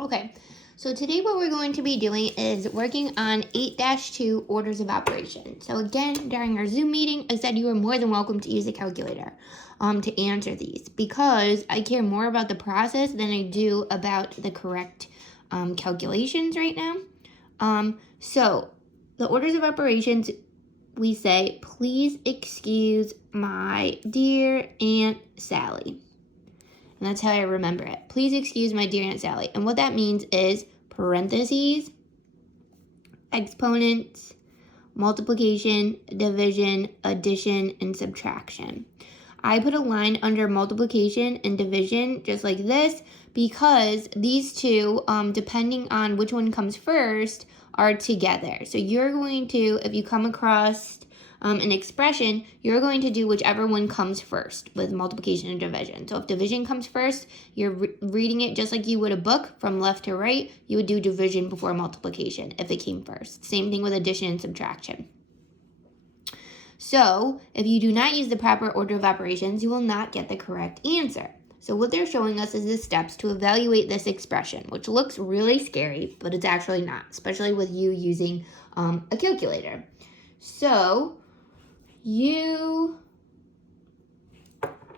Okay, so today what we're going to be doing is working on 8-2 orders of operation. So again, during our Zoom meeting, I said you are more than welcome to use a calculator to answer these because I care more about the process than I do about the correct calculations right now. So the orders of operations, we say, please excuse my dear Aunt Sally. And that's how I remember it. Please excuse my dear Aunt Sally. And what that means is parentheses, exponents, multiplication, division, addition, and subtraction. I put a line under multiplication and division just like this because these two, depending on which one comes first, are together. So you're going to, if you come across an expression, you're going to do whichever one comes first with multiplication and division. So if division comes first, you're reading it just like you would a book from left to right. You would do division before multiplication if it came first. Same thing with addition and subtraction. So if you do not use the proper order of operations, you will not get the correct answer. So what they're showing us is the steps to evaluate this expression, which looks really scary, but it's actually not, especially with you using a calculator. So you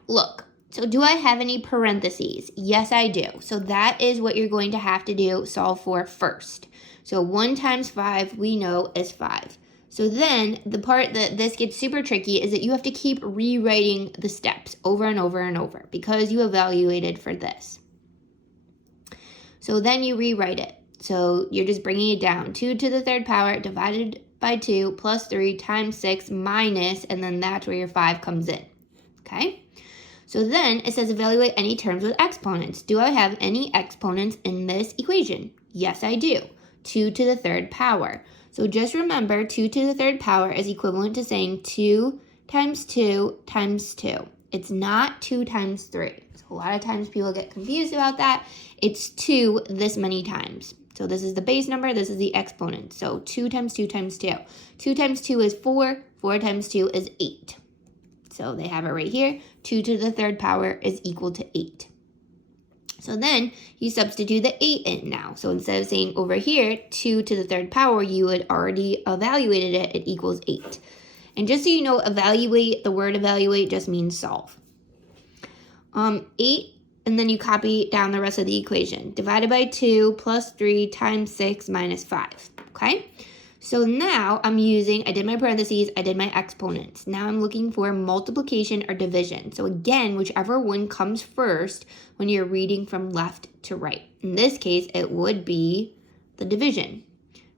look. So do I have any parentheses? Yes, I do. So that is what you're going to have to do, solve for first. So 1 times 5 we know is 5. So then the part that this gets super tricky is that you have to keep rewriting the steps over and over and over because you evaluated for this. So then you rewrite it. So you're just bringing it down. 2 to the third power divided by 2 plus 3 times 6 minus, and then that's where your 5 comes in. Okay? So then it says evaluate any terms with exponents. Do I have any exponents in this equation? Yes, I do. 2 to the third power. So just remember 2 to the third power is equivalent to saying 2 times 2 times 2. It's not 2 times 3. So a lot of times people get confused about that. It's 2 this many times. So this is the base number, this is the exponent. So 2 times 2 times 2. 2 times 2 is 4, 4 times 2 is 8. So they have it right here. 2 to the third power is equal to 8. So then you substitute the 8 in now. So instead of saying over here, 2 to the third power, you had already evaluated it, it equals 8. And just so you know, evaluate, the word evaluate just means solve. 8, and then you copy down the rest of the equation. Divided by 2 plus 3 times 6 minus 5, okay? So now I did my parentheses, I did my exponents. Now I'm looking for multiplication or division. So again, whichever one comes first when you're reading from left to right. In this case, it would be the division.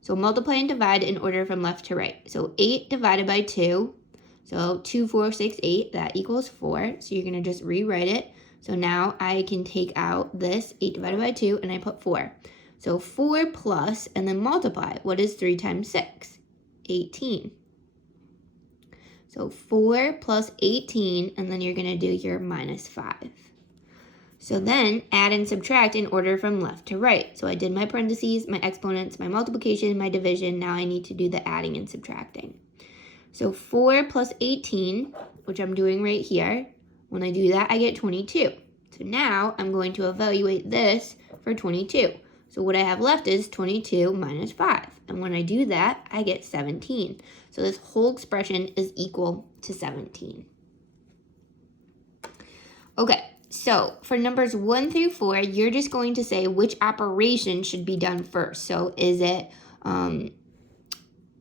So multiply and divide in order from left to right. So 8 divided by 2. So 2, 4, 6, 8, that equals 4. So you're going to just rewrite it. So now I can take out this 8 divided by 2 and I put 4. So 4 plus, and then multiply. What is 3 times 6? 18. So 4 plus 18, and then you're going to do your minus 5. So then add and subtract in order from left to right. So I did my parentheses, my exponents, my multiplication, my division. Now I need to do the adding and subtracting. So 4 plus 18, which I'm doing right here. When I do that, I get 22. So now I'm going to evaluate this for 22. So what I have left is 22 minus 5. And when I do that, I get 17. So this whole expression is equal to 17. Okay, so for numbers 1 through 4, you're just going to say which operation should be done first. So is it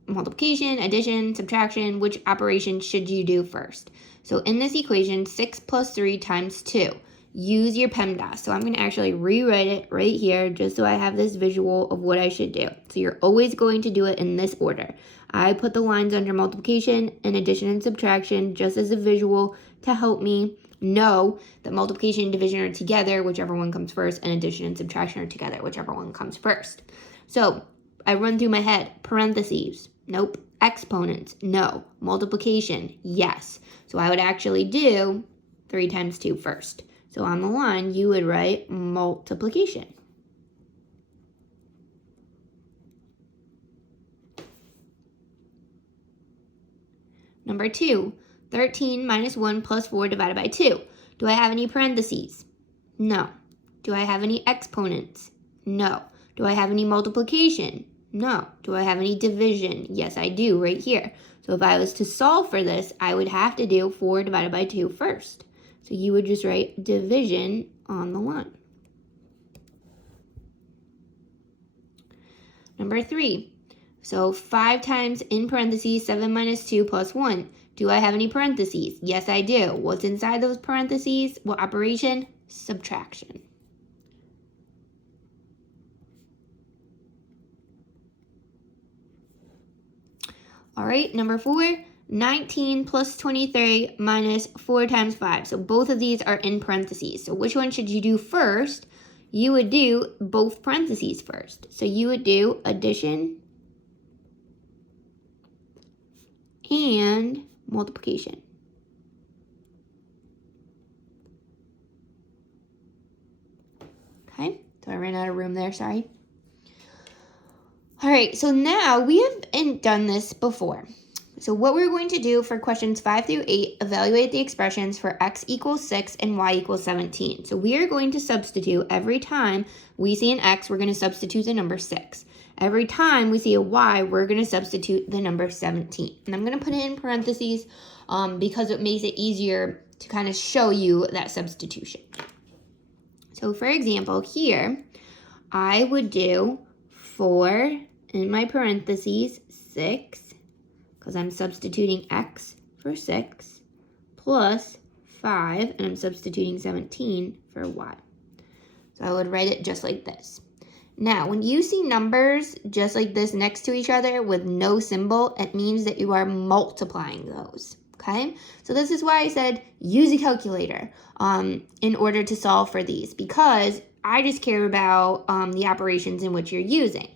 multiplication, addition, subtraction? Which operation should you do first? So in this equation, 6 plus 3 times 2. Use your PEMDAS. So I'm going to actually rewrite it right here just so I have this visual of what I should do. So you're always going to do it in this order. I put the lines under multiplication and addition and subtraction just as a visual to help me know that multiplication and division are together, whichever one comes first, and addition and subtraction are together, whichever one comes first. So I run through my head, parentheses, nope. Exponents, no. Multiplication, yes. So I would actually do 3 times 2 first. So on the line, you would write multiplication. Number 2, 13 minus 1 plus 4 divided by 2. Do I have any parentheses? No. Do I have any exponents? No. Do I have any multiplication? No. Do I have any division? Yes, I do right here. So if I was to solve for this, I would have to do 4 divided by 2 first. So you would just write division on the line. Number 3. So 5 times in parentheses 7 minus 2 plus 1. Do I have any parentheses? Yes, I do. What's inside those parentheses? What operation? Subtraction. All right, number 4, 19 plus 23 minus 4 times 5. So both of these are in parentheses. So which one should you do first? You would do both parentheses first. So you would do addition and multiplication. Okay, so I ran out of room there, sorry. All right, so now we have done this before. So what we're going to do for questions 5 through 8, evaluate the expressions for x equals 6 and y equals 17. So we are going to substitute every time we see an x, we're going to substitute the number 6. Every time we see a y, we're going to substitute the number 17. And I'm going to put it in parentheses because it makes it easier to kind of show you that substitution. So for example, here, I would do 4 in my parentheses, 6, because I'm substituting x for 6, plus 5, and I'm substituting 17 for y. So I would write it just like this. Now, when you see numbers just like this next to each other with no symbol, it means that you are multiplying those, okay? So this is why I said use a calculator in order to solve for these, because I just care about the operations in which you're using.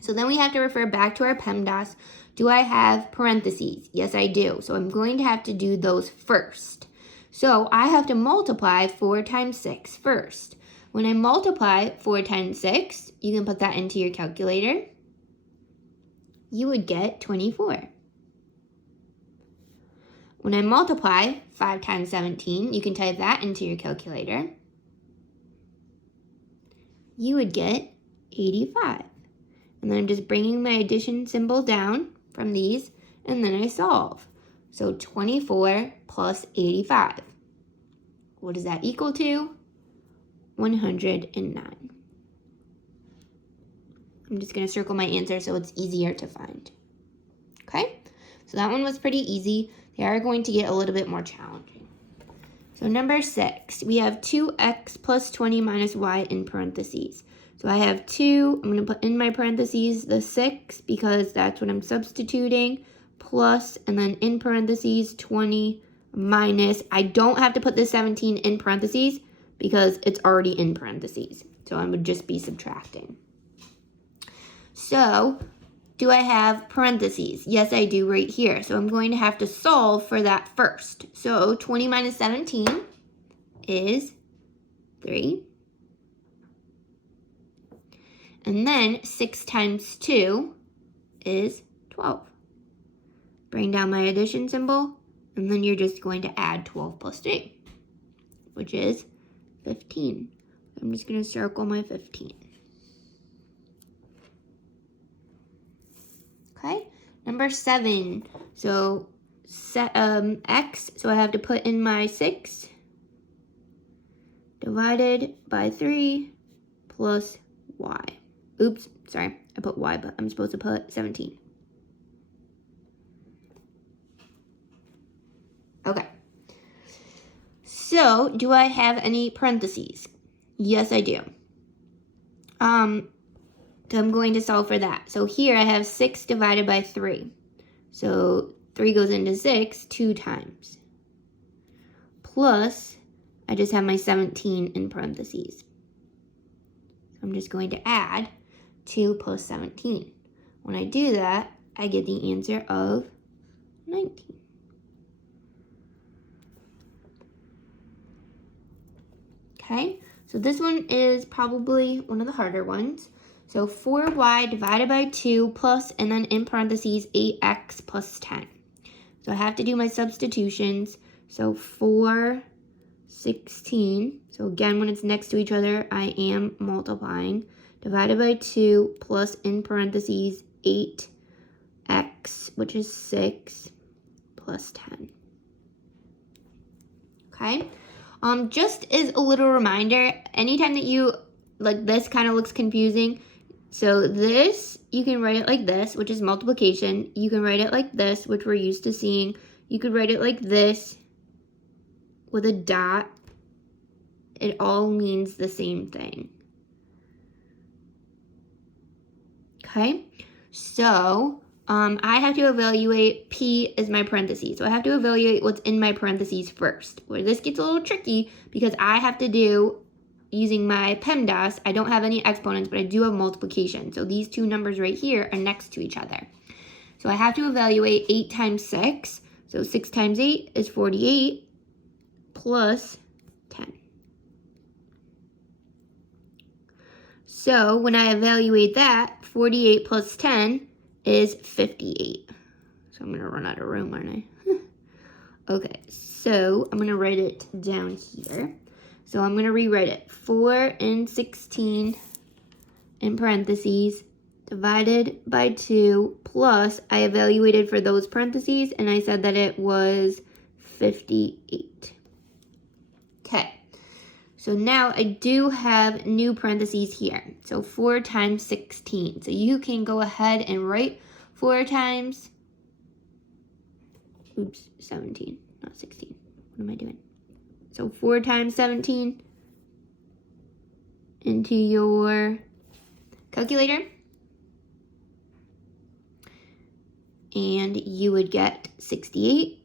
So then we have to refer back to our PEMDAS. Do I have parentheses? Yes, I do. So I'm going to have to do those first. So I have to multiply 4 times 6 first. When I multiply 4 times 6, you can put that into your calculator. You would get 24. When I multiply 5 times 17, you can type that into your calculator. You would get 85. And then I'm just bringing my addition symbol down from these, and then I solve. So 24 plus 85. What does that equal to? 109. I'm just going to circle my answer so it's easier to find. Okay, so that one was pretty easy. They are going to get a little bit more challenging. So number 6, we have 2x plus 20 minus y in parentheses. So I have 2, I'm going to put in my parentheses the 6 because that's what I'm substituting, plus, and then in parentheses 20 minus, I don't have to put the 17 in parentheses because it's already in parentheses. So I would just be subtracting. So do I have parentheses? Yes, I do right here. So I'm going to have to solve for that first. So 20 minus 17 is 3. And then 6 times 2 is 12. Bring down my addition symbol, and then you're just going to add 12 plus 3, which is 15. I'm just going to circle my 15. Okay, number 7. So x, so I have to put in my 6 divided by 3 plus y. Oops, sorry, I put y, but I'm supposed to put 17. Okay. So, do I have any parentheses? Yes, I do. So I'm going to solve for that. So here I have 6 divided by 3. So 3 goes into 6 2 times. Plus, I just have my 17 in parentheses. So I'm just going to add 2 plus 17. When I do that, I get the answer of 19. Okay, so this one is probably one of the harder ones. So 4y divided by 2 plus, and then in parentheses, 8x plus 10. So I have to do my substitutions. So 4 16. So again, when it's next to each other, I am multiplying. Divided by 2 plus in parentheses 8x, which is 6, plus 10. Okay? Just as a little reminder, anytime that you, like this kind of looks confusing, so this, you can write it like this, which is multiplication. You can write it like this, which we're used to seeing. You could write it like this with a dot. It all means the same thing. Okay, so I have to evaluate P as my parentheses. So I have to evaluate what's in my parentheses first. Where this gets a little tricky because I have to do, using my PEMDAS, I don't have any exponents, but I do have multiplication. So these two numbers right here are next to each other. So I have to evaluate 8 times 6. So 6 times 8 is 48 plus 10. So when I evaluate that, 48 plus 10 is 58. So I'm going to run out of room, aren't I? Okay, so I'm going to write it down here. So I'm going to rewrite it. 4 and 16 in parentheses divided by 2 plus, I evaluated for those parentheses and I said that it was 58. Okay. So now I do have new parentheses here. So 4 times 16. So you can go ahead and write 4 times, 17, not 16. What am I doing? So 4 times 17 into your calculator. And you would get 68.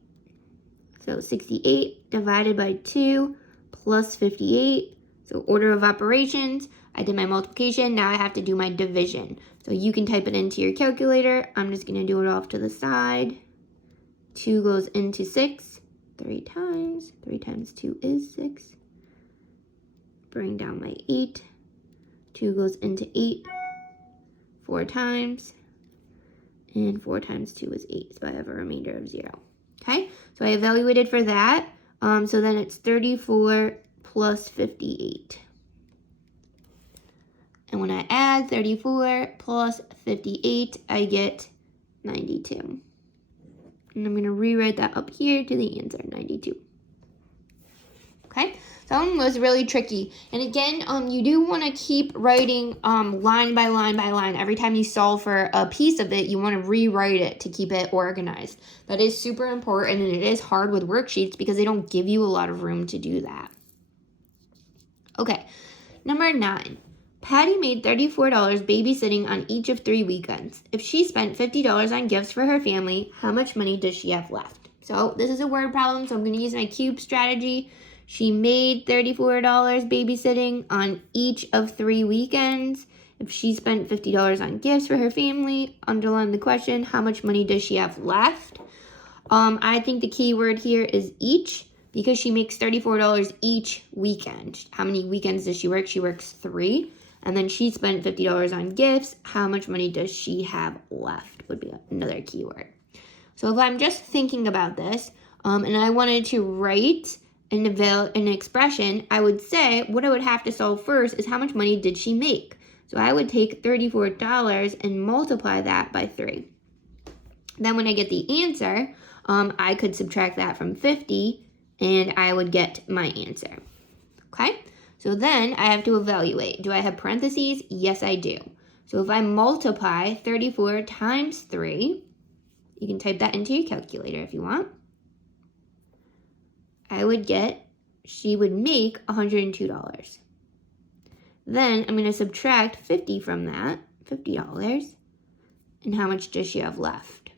So 68 divided by 2 plus 58. So order of operations, I did my multiplication, now I have to do my division. So you can type it into your calculator. I'm just gonna do it off to the side. 2 goes into 6 3 times. 3 times 2 is 6. Bring down my 8. 2 goes into 8 4 times. And 4 times 2 is 8, so I have a remainder of 0. Okay, so I evaluated for that. So then it's 34 plus 58. And when I add 34 plus 58, I get 92. And I'm going to rewrite that up here to the answer, 92. Okay, so that one was really tricky. And again, you do want to keep writing line by line by line. Every time you solve for a piece of it, you want to rewrite it to keep it organized. That is super important, and it is hard with worksheets because they don't give you a lot of room to do that. Okay, number 9. Patty made $34 babysitting on each of 3 weekends. If she spent $50 on gifts for her family, how much money does she have left? So this is a word problem, so I'm going to use my cube strategy. She made $34 babysitting on each of 3 weekends. If she spent $50 on gifts for her family, underline the question, how much money does she have left? I think the key word here is each, because she makes $34 each weekend. How many weekends does she work? She works 3. And then she spent $50 on gifts. How much money does she have left would be another keyword. So if I'm just thinking about this, and I wanted to write an expression, I would say what I would have to solve first is how much money did she make? So I would take $34 and multiply that by 3. Then when I get the answer, I could subtract that from 50 and I would get my answer. Okay? So then I have to evaluate. Do I have parentheses? Yes, I do. So if I multiply 34 times 3, you can type that into your calculator if you want. I would get, she would make $102. Then I'm going to subtract 50 from that, $50. And how much does she have left?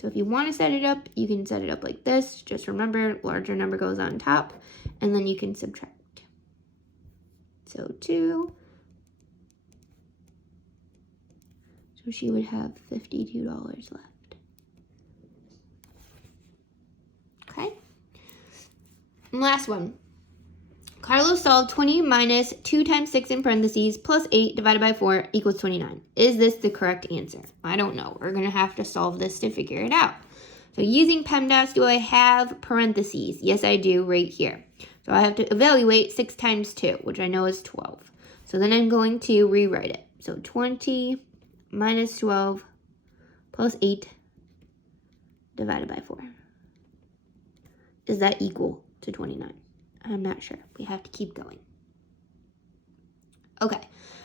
So if you want to set it up, you can set it up like this. Just remember, larger number goes on top, and then you can subtract. So 2. So she would have $52 left. Okay. And last one. Carlos solved 20 minus 2 times 6 in parentheses plus 8 divided by 4 equals 29. Is this the correct answer? I don't know. We're going to have to solve this to figure it out. So using PEMDAS, do I have parentheses? Yes, I do right here. So I have to evaluate 6 times 2, which I know is 12. So then I'm going to rewrite it. So 20 minus 12 plus 8 divided by 4. Is that equal to 29? I'm not sure. We have to keep going. Okay,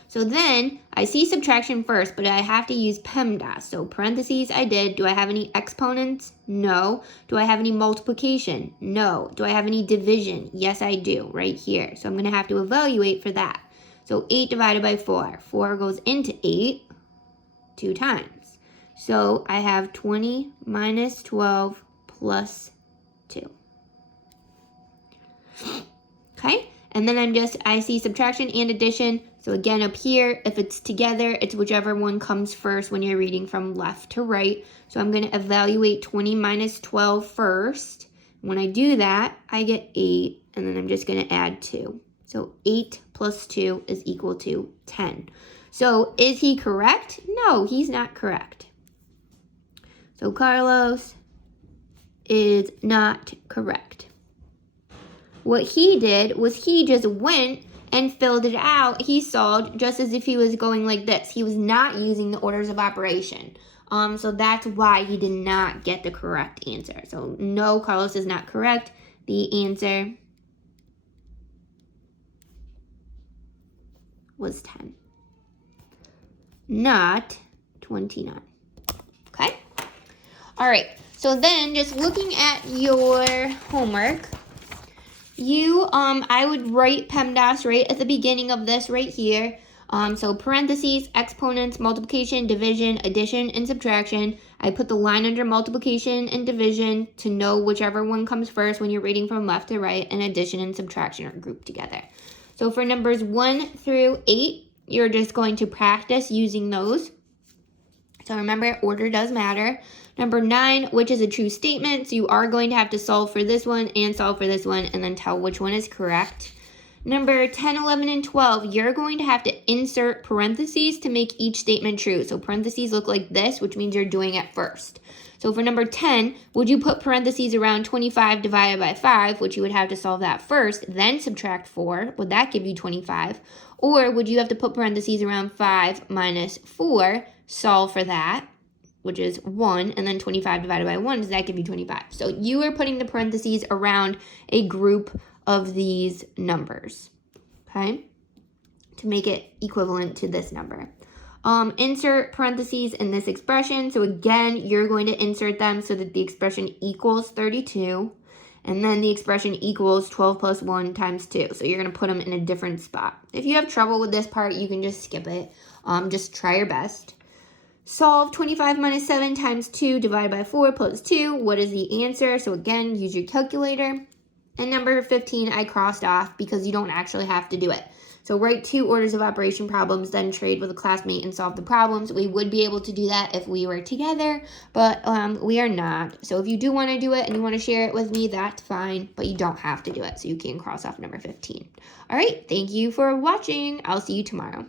so then I see subtraction first, but I have to use PEMDAS. So parentheses I did. Do I have any exponents? No. Do I have any multiplication? No. Do I have any division? Yes, I do, right here. So I'm going to have to evaluate for that. So 8 divided by 4. 4 goes into 8 2 times. So I have 20 minus 12 plus 2. Okay, and then I see subtraction and addition. So again, up here, if it's together, it's whichever one comes first when you're reading from left to right. So I'm going to evaluate 20 minus 12 first. When I do that, I get 8, and then I'm just going to add 2. So 8 plus 2 is equal to 10. So is he correct? No, he's not correct. So Carlos is not correct. What he did was he just went and filled it out. He solved just as if he was going like this. He was not using the orders of operation. So that's why he did not get the correct answer. So no, Carlos is not correct. The answer was 10, not 29. Okay? All right. So then just looking at your homework, I would write PEMDAS right at the beginning of this right here. So parentheses, exponents, multiplication, division, addition, and subtraction. I put the line under multiplication and division to know whichever one comes first when you're reading from left to right, and addition and subtraction are grouped together. So for numbers 1 through 8, you're just going to practice using those. So remember, order does matter. Number 9, which is a true statement. So you are going to have to solve for this one and solve for this one and then tell which one is correct. Number 10, 11, and 12, you're going to have to insert parentheses to make each statement true. So parentheses look like this, which means you're doing it first. So for number 10, would you put parentheses around 25 divided by 5, which you would have to solve that first, then subtract 4? Would that give you 25? Or would you have to put parentheses around 5 minus 4, solve for that, which is 1, and then 25 divided by 1, does that give you 25? So you are putting the parentheses around a group of these numbers, okay, to make it equivalent to this number. Insert parentheses in this expression. So again, you're going to insert them so that the expression equals 32, and then the expression equals 12 plus 1 times 2. So you're going to put them in a different spot. If you have trouble with this part, you can just skip it. Just try your best. Solve 25 minus 7 times 2 divided by 4 plus 2. What is the answer? So again, use your calculator. And number 15, I crossed off because you don't actually have to do it. So write 2 orders of operation problems, then trade with a classmate and solve the problems. We would be able to do that if we were together, but we are not. So if you do want to do it and you want to share it with me, that's fine, but you don't have to do it. So you can cross off number 15. All right, thank you for watching. I'll see you tomorrow.